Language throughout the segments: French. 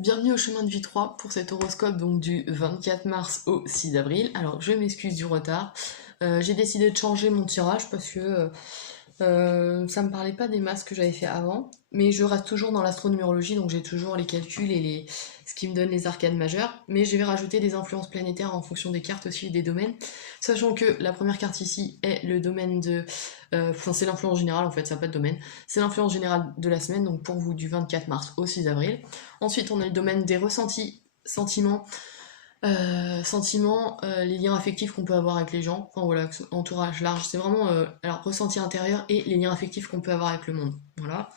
Bienvenue au chemin de vie 3 pour cet horoscope donc du 24 mars au 6 avril. Alors je m'excuse du retard. J'ai décidé de changer mon tirage parce que ça me parlait pas des masses que j'avais fait avant, mais je reste toujours dans l'astronumérologie, donc j'ai toujours les calculs et ce qui me donne les arcanes majeures, mais je vais rajouter des influences planétaires en fonction des cartes aussi et des domaines, sachant que la première carte ici est le domaine de... Enfin c'est l'influence générale en fait, ça n'a pas de domaine, c'est l'influence générale de la semaine, donc pour vous du 24 mars au 6 avril. Ensuite on a le domaine des ressentis, sentiments, les liens affectifs qu'on peut avoir avec les gens, enfin voilà, entourage large, c'est vraiment alors ressenti intérieur et les liens affectifs qu'on peut avoir avec le monde. Voilà.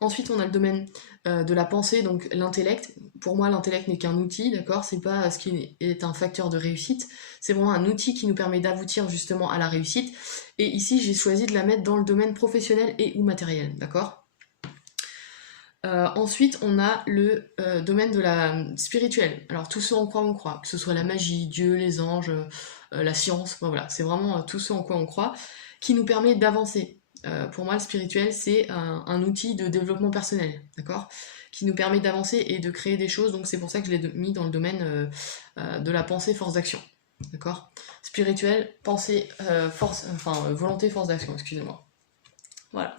Ensuite, on a le domaine de la pensée, donc l'intellect. Pour moi, l'intellect n'est qu'un outil, d'accord? C'est pas ce qui est un facteur de réussite. C'est vraiment un outil qui nous permet d'aboutir justement à la réussite. Et ici, j'ai choisi de la mettre dans le domaine professionnel et ou matériel, d'accord? Ensuite, on a le domaine de la spirituelle. Alors, tout ce en quoi on croit, que ce soit la magie, Dieu, les anges, la science, enfin, voilà, c'est vraiment tout ce en quoi on croit, qui nous permet d'avancer. Pour moi, le spirituel, c'est un outil de développement personnel, d'accord? Qui nous permet d'avancer et de créer des choses, donc c'est pour ça que je l'ai mis dans le domaine de la pensée, force d'action, d'accord? Spirituel, pensée, volonté, force d'action, excusez-moi. Voilà.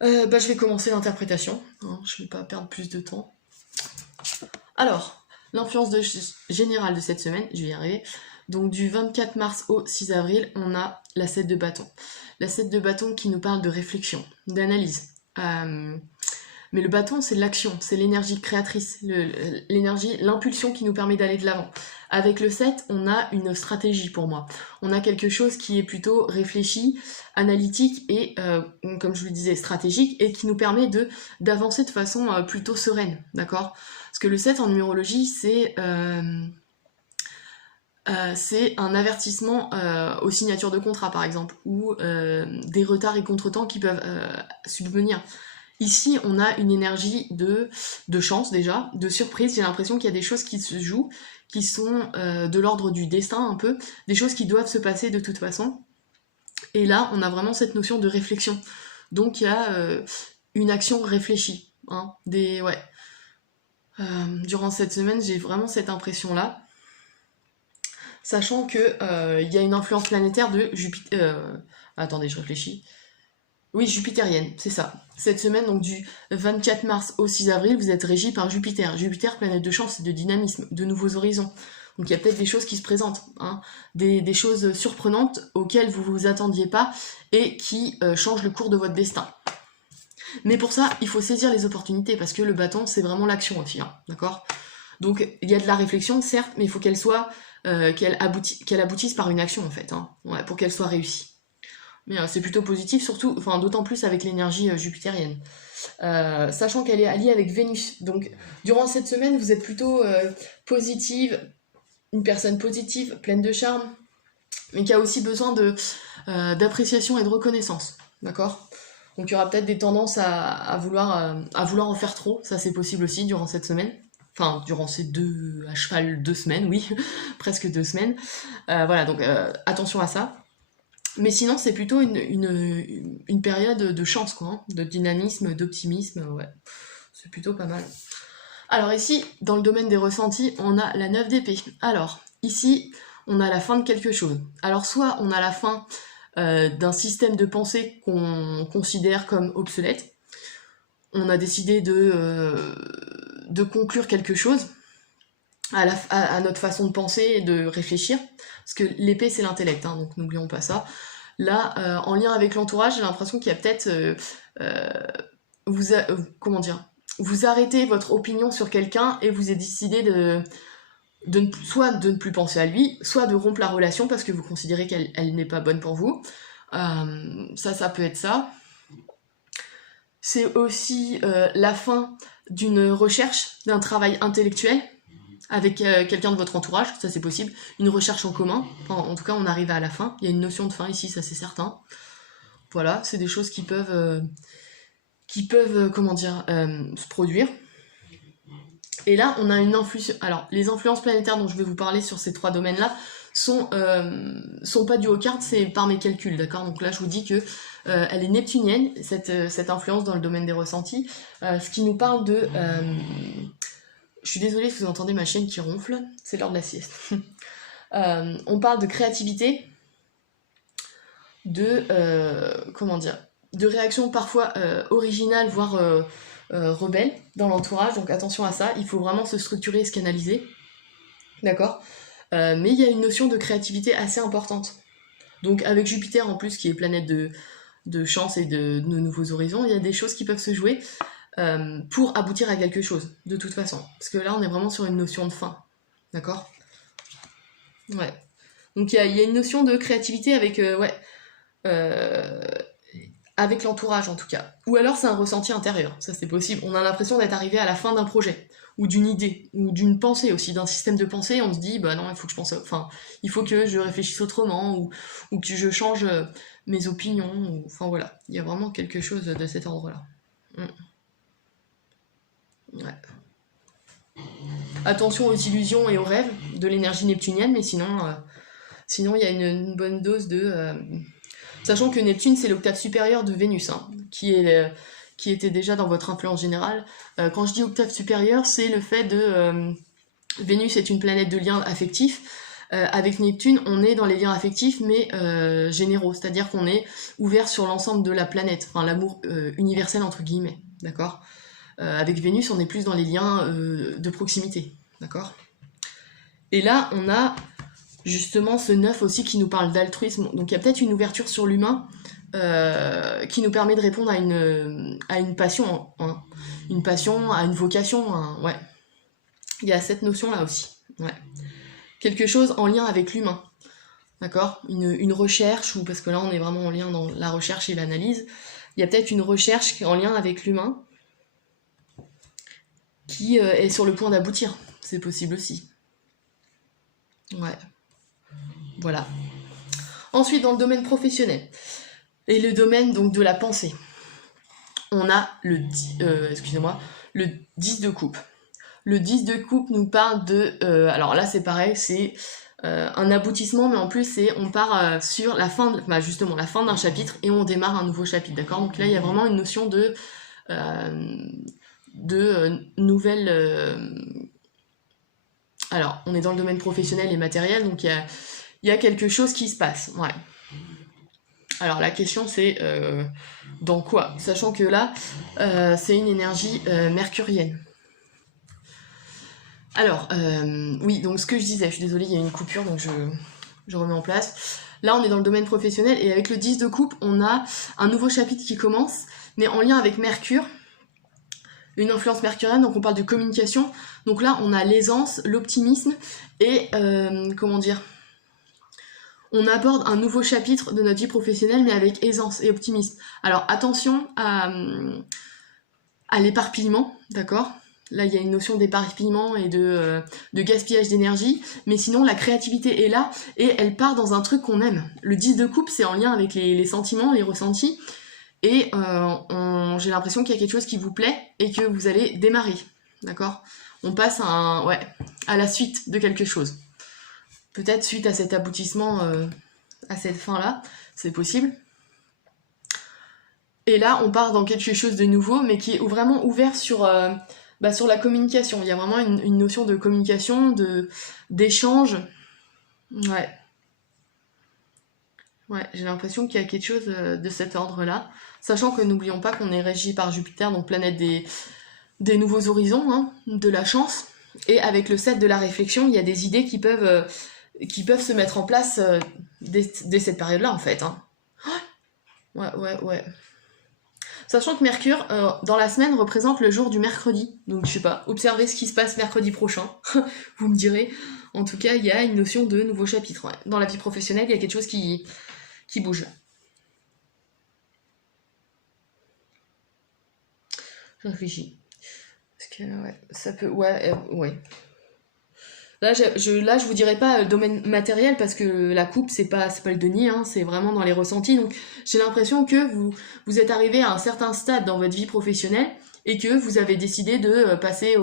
Je vais commencer l'interprétation, hein, je vais pas perdre plus de temps. Alors, l'influence générale de cette semaine, je vais y arriver. Donc du 24 mars au 6 avril, on a la 7 de bâton. La 7 de bâton qui nous parle de réflexion, d'analyse. Mais le bâton, c'est l'action, c'est l'énergie créatrice, l'énergie, l'impulsion qui nous permet d'aller de l'avant. Avec le 7, on a une stratégie pour moi. On a quelque chose qui est plutôt réfléchi, analytique et, comme je vous le disais, stratégique et qui nous permet d'avancer de façon plutôt sereine, d'accord? Parce que le 7 en numérologie, c'est un avertissement aux signatures de contrat, par exemple, ou des retards et contretemps qui peuvent subvenir. Ici, on a une énergie de chance déjà, de surprise. J'ai l'impression qu'il y a des choses qui se jouent, qui sont de l'ordre du destin un peu, des choses qui doivent se passer de toute façon. Et là, on a vraiment cette notion de réflexion. Donc il y a une action réfléchie. Hein, durant cette semaine, j'ai vraiment cette impression-là. Sachant que il y a une influence planétaire de Jupiter... attendez, je réfléchis. Oui, jupitérienne, c'est ça. Cette semaine, donc du 24 mars au 6 avril, vous êtes régi par Jupiter. Jupiter, planète de chance et de dynamisme, de nouveaux horizons. Donc il y a peut-être des choses qui se présentent, hein, des choses surprenantes auxquelles vous vous attendiez pas et qui changent le cours de votre destin. Mais pour ça, il faut saisir les opportunités parce que le bâton, c'est vraiment l'action aussi, hein, d'accord? Donc il y a de la réflexion, certes, mais il faut qu'elle soit, qu'elle aboutisse par une action en fait, hein, ouais, pour qu'elle soit réussie. Mais c'est plutôt positif, surtout, enfin d'autant plus avec l'énergie jupitérienne. Sachant qu'elle est alliée avec Vénus. Donc durant cette semaine, vous êtes plutôt positive, une personne positive, pleine de charme, mais qui a aussi besoin d'appréciation et de reconnaissance. D'accord? Donc il y aura peut-être des tendances à vouloir en faire trop, ça c'est possible aussi durant cette semaine. Enfin, durant ces à cheval 2 semaines, oui, presque 2 semaines. Voilà, donc attention à ça. Mais sinon, c'est plutôt une période de chance, quoi, hein, de dynamisme, d'optimisme, ouais. C'est plutôt pas mal. Alors ici, dans le domaine des ressentis, on a la 9 d'épée. Alors, ici, on a la fin de quelque chose. Alors, soit on a la fin d'un système de pensée qu'on considère comme obsolète. On a décidé de conclure quelque chose à notre façon de penser et de réfléchir. Parce que l'épée, c'est l'intellect, hein, donc n'oublions pas ça. Là, en lien avec l'entourage, j'ai l'impression qu'il y a peut-être... comment dire, vous arrêtez votre opinion sur quelqu'un et vous avez décidé soit de ne plus penser à lui, soit de rompre la relation parce que vous considérez qu'elle n'est pas bonne pour vous. Ça peut être ça. C'est aussi la fin d'une recherche, d'un travail intellectuel avec quelqu'un de votre entourage, ça c'est possible, une recherche en commun, enfin, en tout cas on arrive à la fin, il y a une notion de fin ici, ça c'est certain. Voilà, c'est des choses qui peuvent se produire. Et là on a une influence, alors les influences planétaires dont je vais vous parler sur ces 3 domaines-là sont pas dues aux cartes, c'est par mes calculs, d'accord? Donc là je vous dis que elle est neptunienne, cette influence dans le domaine des ressentis, ce qui nous parle je suis désolée si vous entendez ma chienne qui ronfle, c'est l'heure de la sieste. On parle de créativité, de comment dire, de réactions parfois originales, voire rebelles dans l'entourage, donc attention à ça, il faut vraiment se structurer et se canaliser, d'accord. Mais il y a une notion de créativité assez importante. Donc avec Jupiter en plus, qui est planète de chance et de nouveaux horizons, il y a des choses qui peuvent se jouer pour aboutir à quelque chose, de toute façon. Parce que là, on est vraiment sur une notion de fin, d'accord. Ouais. Donc il y a une notion de créativité avec, avec l'entourage en tout cas. Ou alors c'est un ressenti intérieur, ça c'est possible. On a l'impression d'être arrivé à la fin d'un projet, ou d'une idée, ou d'une pensée aussi, d'un système de pensée. On se dit, bah non, il faut que je pense, enfin, il faut que je réfléchisse autrement, ou que je change mes opinions, ou, enfin voilà. Il y a vraiment quelque chose de cet ordre-là. Ouais. Attention aux illusions et aux rêves de l'énergie neptunienne, mais sinon, il y a une bonne dose de... Sachant que Neptune, c'est l'octave supérieure de Vénus, hein, qui était déjà dans votre influence générale. Quand je dis octave supérieure, c'est le fait de... Vénus est une planète de liens affectifs. Avec Neptune, on est dans les liens affectifs, mais généraux, c'est-à-dire qu'on est ouvert sur l'ensemble de la planète, enfin l'amour universel entre guillemets, d'accord. Avec Vénus, on est plus dans les liens de proximité, d'accord. Et là, on a justement ce 9 aussi qui nous parle d'altruisme. Donc il y a peut-être une ouverture sur l'humain qui nous permet de répondre à une passion, hein. Une passion, à une vocation, hein, ouais. Il y a cette notion-là aussi, ouais. Quelque chose en lien avec l'humain, d'accord, une recherche, ou parce que là on est vraiment en lien dans la recherche et l'analyse, il y a peut-être une recherche en lien avec l'humain qui est sur le point d'aboutir, c'est possible aussi. Ouais, voilà. Ensuite, dans le domaine professionnel, et le domaine donc de la pensée, on a le 10 de coupe. Le 10 de coupe nous parle de... alors là, c'est pareil, c'est un aboutissement, mais en plus, on part sur la fin, justement, la fin d'un chapitre, et on démarre un nouveau chapitre, d'accord. Donc là, il y a vraiment une notion de nouvelle... Alors, on est dans le domaine professionnel et matériel, donc il y a quelque chose qui se passe, ouais. Alors la question c'est dans quoi, sachant que là c'est une énergie mercurienne. Alors oui, donc ce que je disais, je suis désolée, il y a une coupure, donc je remets en place. Là on est dans le domaine professionnel, et avec le 10 de coupe, on a un nouveau chapitre qui commence, mais en lien avec Mercure, une influence mercurienne, donc on parle de communication. Donc là on a l'aisance, l'optimisme, et comment dire, on aborde un nouveau chapitre de notre vie professionnelle, mais avec aisance et optimisme. Alors attention à l'éparpillement, d'accord. Là, il y a une notion d'éparpillement et de gaspillage d'énergie, mais sinon, la créativité est là, et elle part dans un truc qu'on aime. Le 10 de coupe, c'est en lien avec les sentiments, les ressentis, et j'ai l'impression qu'il y a quelque chose qui vous plaît, et que vous allez démarrer, d'accord. On passe à la suite de quelque chose. Peut-être suite à cet aboutissement, à cette fin-là, c'est possible. Et là, on part dans quelque chose de nouveau, mais qui est vraiment ouvert sur la communication. Il y a vraiment une notion de communication, d'échange. Ouais. Ouais, j'ai l'impression qu'il y a quelque chose de cet ordre-là. Sachant que n'oublions pas qu'on est régi par Jupiter, donc planète des nouveaux horizons, hein, de la chance. Et avec le 7 de la réflexion, il y a des idées qui peuvent se mettre en place dès cette période-là, en fait. Hein. Ouais. Sachant que Mercure, dans la semaine, représente le jour du mercredi. Donc, je sais pas, observez ce qui se passe mercredi prochain. Vous me direz. En tout cas, il y a une notion de nouveau chapitre. Ouais. Dans la vie professionnelle, il y a quelque chose qui bouge. Je réfléchis. Parce que, ouais, ça peut... Ouais. Là, je vous dirais pas le domaine matériel, parce que la coupe, c'est pas le denier, hein, c'est vraiment dans les ressentis. Donc, j'ai l'impression que vous êtes arrivé à un certain stade dans votre vie professionnelle, et que vous avez décidé de passer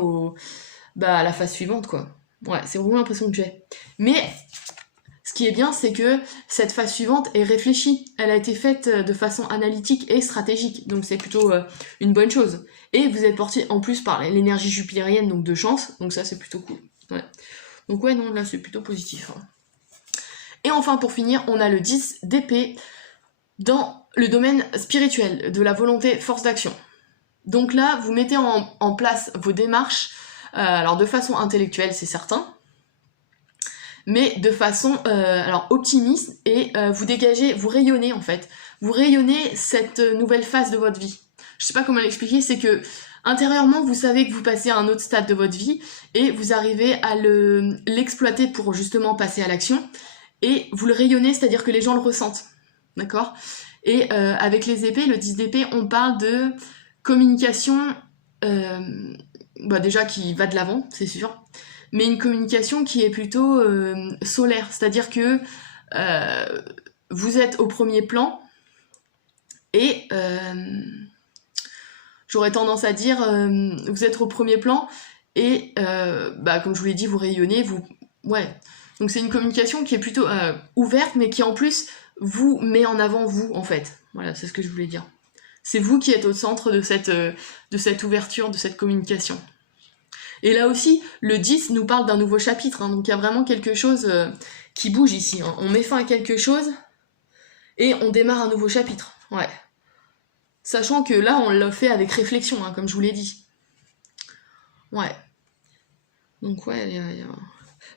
à la phase suivante, quoi. Ouais, c'est vraiment l'impression que j'ai. Mais, ce Ce qui est bien, c'est que cette phase suivante est réfléchie. Elle a été faite de façon analytique et stratégique, donc c'est plutôt une bonne chose. Et vous êtes porté en plus par l'énergie jupitérienne, donc de chance, donc ça c'est plutôt cool. Ouais. Donc ouais, non, là c'est plutôt positif. Hein. Et enfin, pour finir, on a le 10 d'épée dans le domaine spirituel, de la volonté, force d'action. Donc là, vous mettez en place vos démarches, alors de façon intellectuelle, c'est certain, mais de façon alors optimiste, et vous dégagez, vous rayonnez en fait. Vous rayonnez cette nouvelle phase de votre vie. Je sais pas comment l'expliquer, c'est que intérieurement, vous savez que vous passez à un autre stade de votre vie, et vous arrivez à l'exploiter pour justement passer à l'action, et vous le rayonnez, c'est-à-dire que les gens le ressentent. D'accord ? Et avec les épées, le 10 d'épée, on parle de communication, déjà qui va de l'avant, c'est sûr, mais une communication qui est plutôt solaire, c'est-à-dire que vous êtes au premier plan, et j'aurais tendance à dire, vous êtes au premier plan, et comme je vous l'ai dit, vous rayonnez, ouais. Donc c'est une communication qui est plutôt ouverte, mais qui en plus vous met en avant vous, en fait. Voilà, c'est ce que je voulais dire. C'est vous qui êtes au centre de cette ouverture, de cette communication. Et là aussi, le 10 nous parle d'un nouveau chapitre, hein, donc il y a vraiment quelque chose qui bouge ici. Hein. On met fin à quelque chose et on démarre un nouveau chapitre. Ouais. Sachant que là, on l'a fait avec réflexion, hein, comme je vous l'ai dit. Ouais. Donc ouais,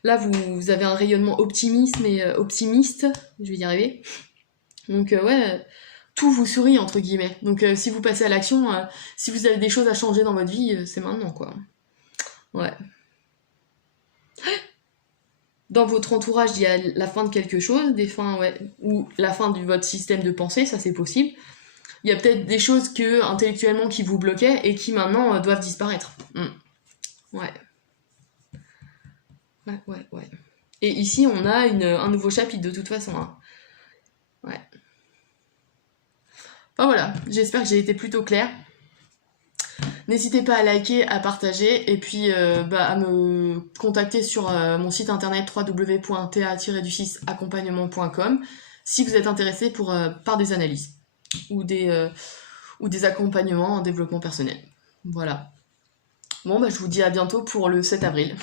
là, vous avez un rayonnement optimiste, je vais y arriver. Donc ouais, tout vous sourit, entre guillemets. Donc si vous passez à l'action, si vous avez des choses à changer dans votre vie, c'est maintenant, quoi. Ouais. Dans votre entourage, il y a la fin de quelque chose, des fins, ouais, ou la fin de votre système de pensée, ça c'est possible. Il y a peut-être des choses que intellectuellement qui vous bloquaient et qui maintenant doivent disparaître. Ouais. Ouais. Et ici, on a un nouveau chapitre de toute façon. Hein. Ouais. Enfin voilà, j'espère que j'ai été plutôt claire. N'hésitez pas à liker, à partager, et puis à me contacter sur mon site internet www.ta-accompagnement.com si vous êtes intéressé par des analyses ou des accompagnements en développement personnel. Voilà. Bon, je vous dis à bientôt pour le 7 avril.